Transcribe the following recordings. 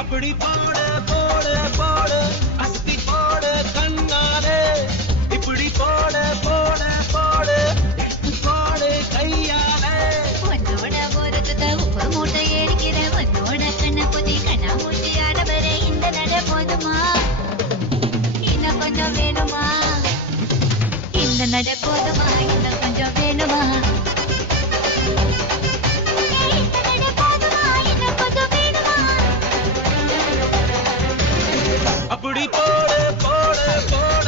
அப்படி போட போட போட அஸ்தி போட கண்ணாலே இப்படி போட போட போட போட கையாலே உன்னோட போறதுக்கு உப்பு மூட்டை ஏறிக்கிற உன்னோட கண்ண புதி கண்ணா மூச்சி ஆடவர இந்த நட போதுமா இன்னும் கொஞ்சம் வேணுமா இந்த நட போதுமா இன்னும் கொஞ்சம் வேணுமா அப்படி போட போட போட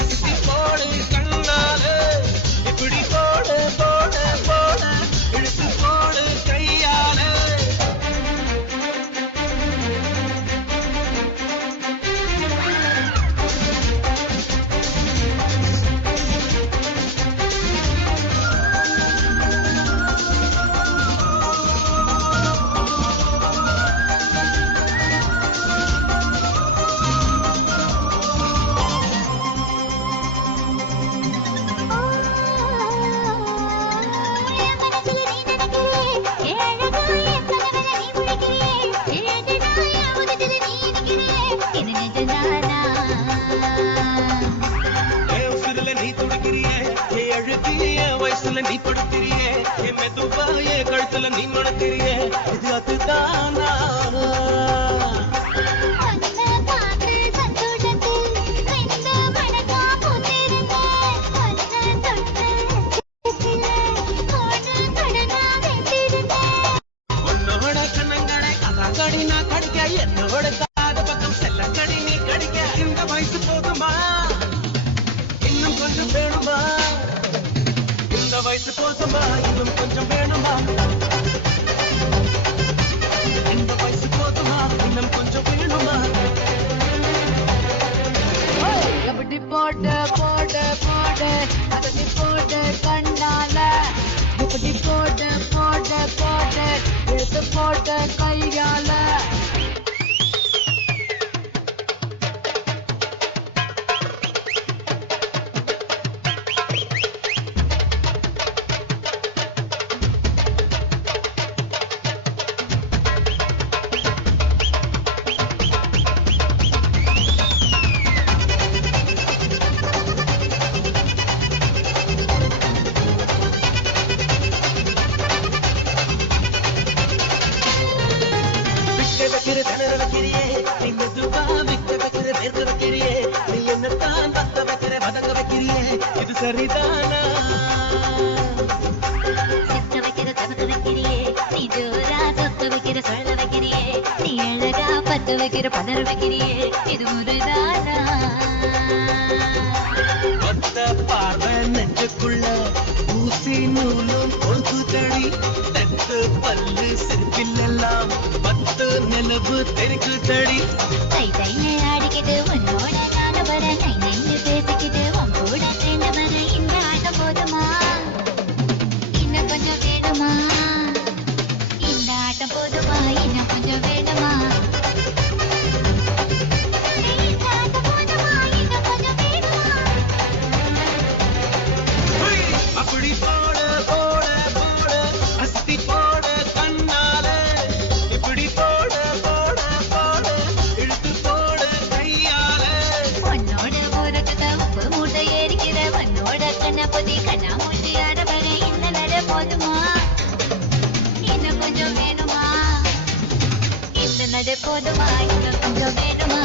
அஸ்தி போட கண்ணாலே இப்படி போட போட போட இழுத்து போட கையாலே வயசுல நீ படுத்திரியே என் மெதுவாய கழுத்துல நீ மணத்திரியே இது அதுதானா உன்னோட கண்ணங்கடை கதாங்கடி நான் கடிக்க என்னோட காது பக்கம் செல்லங்கடி நீ கடிக்க இந்த வயசு போதுமா இன்னும் கொஞ்சம் வேணுமா இந்த வயசு போதுமா இன்னும் கொஞ்சம் வேணுமா இந்த வயசு போதுமா இன்னும் கொஞ்சம் வேணுமா எப்படி போட போட போட அதை போட கண்ணால எப்படி போட போட போட இழுத்து போட கையால இது சரிதானா சித்த வைக்கிற தமக்க வைக்கிறியே நீ ஜோரா சொத்த வைக்கிற சொல்ல வைக்கிறியே நீ அழகா பத்து வைக்கிற பதற வைக்கிறியே இது முறைதானா ஒத்த பார்வை நெஞ்சுக்குள்ள ஊசி நூலும் பொறுக்குதடி தெத்து பல்லு சிற்பிலெல்லாம் பத்து நிலவு தெரிக்குதடி தை தைன்னு ஆடிக்கிட்டு உன்னோட நான வர நை நைன்னு பேசிக்கிட்டு உங்கூட சேர்ந்து வர இந்த ஆட்டம் போதுமா இன்னும் கொஞ்சம் வேணுமா இந்த ஆட்டம் போதுமா இன்னும் கொஞ்சம் வேணுமா அப்படி போட போட போட அஸ்தி போட கண்ணாலே இப்படி போட போட போட இழுத்து போட கையாலே உன்னோட ஊருக்கு உப்பு மூட்டை ஏறிக்கிற உன்னோட கண்ணப்பதி கண்ணா மூஞ்சி ஆடவர இந்த நட போதுமா இன்னும் கொஞ்சம் வேணுமா இந்த நட போதுமா இன்னும் கொஞ்சம் வேணுமா